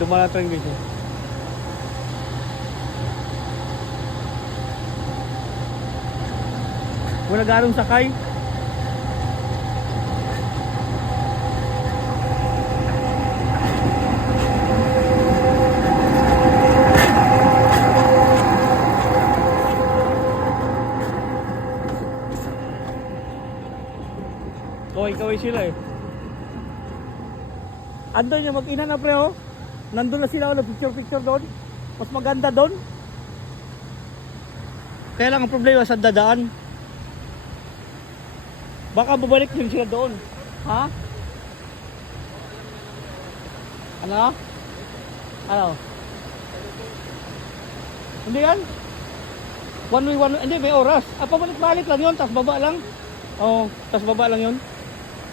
dumaan ang guys. Wala garong sakay. Kaway-kaway sila eh. Andun yung mag-ina na pre oh. Nandun na sila oh, picture doon. Mas maganda doon. Kaya lang ang problema sa dadaan. Baka babalik din sila doon. Ha? Ano? Ano? Hindi yan? One way, hindi may oras. Pabalik-balik lang yun, tas baba lang. Oo, tas baba lang yun.